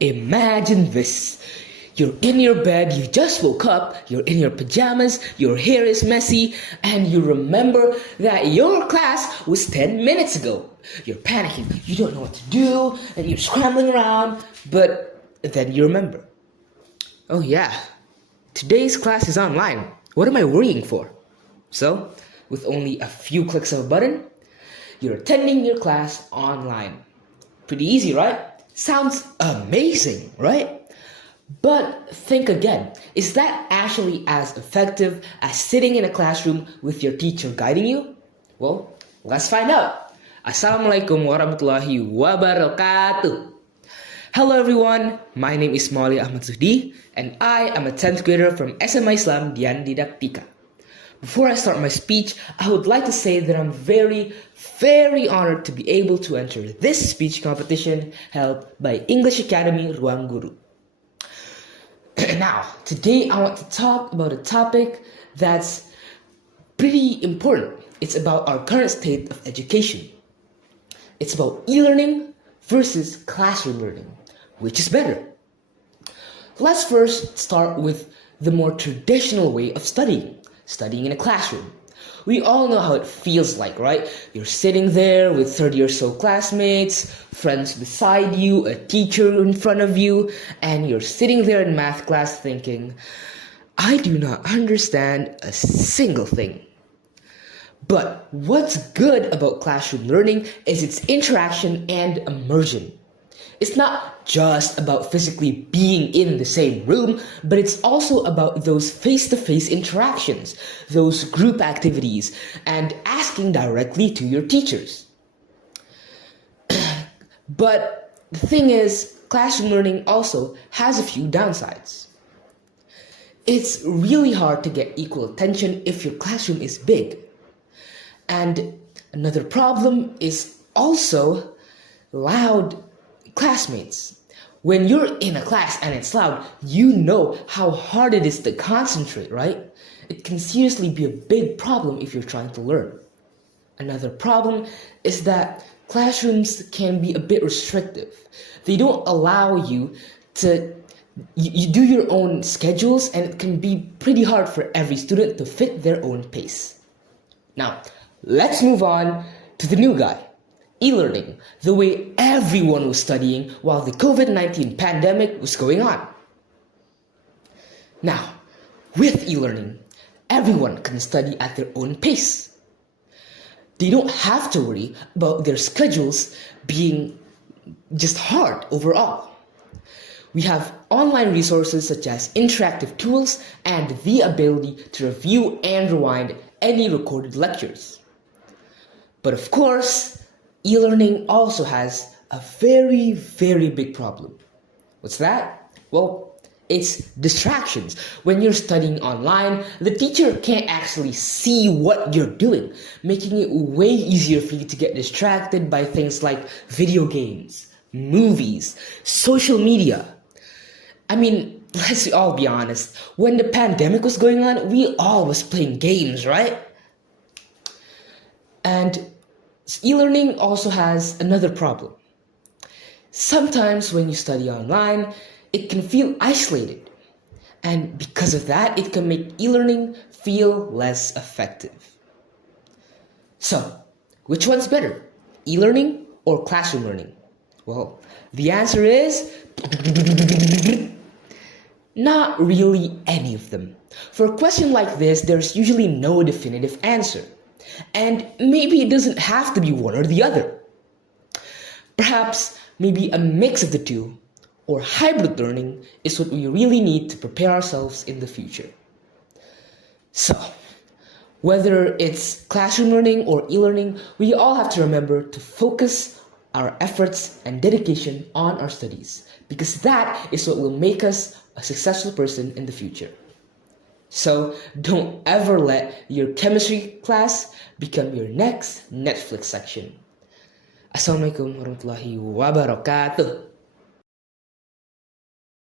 Imagine this. You're in your bed, you just woke up, you're in your pajamas, your hair is messy, and you remember that your class was 10 minutes ago. You're panicking, you don't know what to do, and you're scrambling around, but then you remember. Oh yeah, today's class is online. What am I worrying for? So, with only a few clicks of a button, you're attending your class online. Pretty easy, right? Sounds amazing, right? But think again, is that actually as effective as sitting in a classroom with your teacher guiding you? Well, let's find out. Assalamualaikum warahmatullahi wabarakatuh. Hello everyone, my name is Mawali Ahmad Zuhdi, and I am a 10th grader from SMAI Islam Dian Didaktika. Before I start my speech, I would like to say that I'm very honored to be able to enter this speech competition held by English Academy Ruangguru. Now, today I want to talk about a topic that's pretty important. It's about our current state of education. It's about e-learning versus classroom learning. Which is better? Let's first start with the more traditional way of studying in a classroom. We all know how it feels like, right? You're sitting there with 30 or so classmates, friends beside you, a teacher in front of you, and you're sitting there in math class thinking, I do not understand a single thing. But what's good about classroom learning is its interaction and immersion. It's not just about physically being in the same room, but it's also about those face-to-face interactions, those group activities, and asking directly to your teachers. But the thing is, classroom learning also has a few downsides. It's really hard to get equal attention if your classroom is big. And another problem is also loud classmates. When you're in a class and it's loud, you know how hard it is to concentrate, right? It can seriously be a big problem if you're trying to learn. Another problem is that classrooms can be a bit restrictive. They don't allow you to you do your own schedules, and it can be pretty hard for every student to fit their own pace. Now, let's move on to the new guy. E-learning, the way everyone was studying while the COVID-19 pandemic was going on. Now, with e-learning, everyone can study at their own pace. They don't have to worry about their schedules being just hard overall. We have online resources such as interactive tools and the ability to review and rewind any recorded lectures. But of course, e-learning also has a very big problem. What's that? Well, it's distractions. When you're studying online, the teacher can't actually see what you're doing, making it way easier for you to get distracted by things like video games, movies, social media. I mean, let's all be honest. When the pandemic was going on, we all was playing games, right? And e-learning also has another problem. Sometimes when you study online, it can feel isolated. And because of that, it can make e-learning feel less effective. So, which one's better? E-learning or classroom learning? Well, the answer is not really any of them. For a question like this, there's usually no definitive answer. And maybe it doesn't have to be one or the other. Perhaps maybe a mix of the two, or hybrid learning, is what we really need to prepare ourselves in the future. So, whether it's classroom learning or e-learning, we all have to remember to focus our efforts and dedication on our studies, because that is what will make us a successful person in the future. So don't ever let your chemistry class become your next Netflix section. Assalamualaikum warahmatullahi wabarakatuh.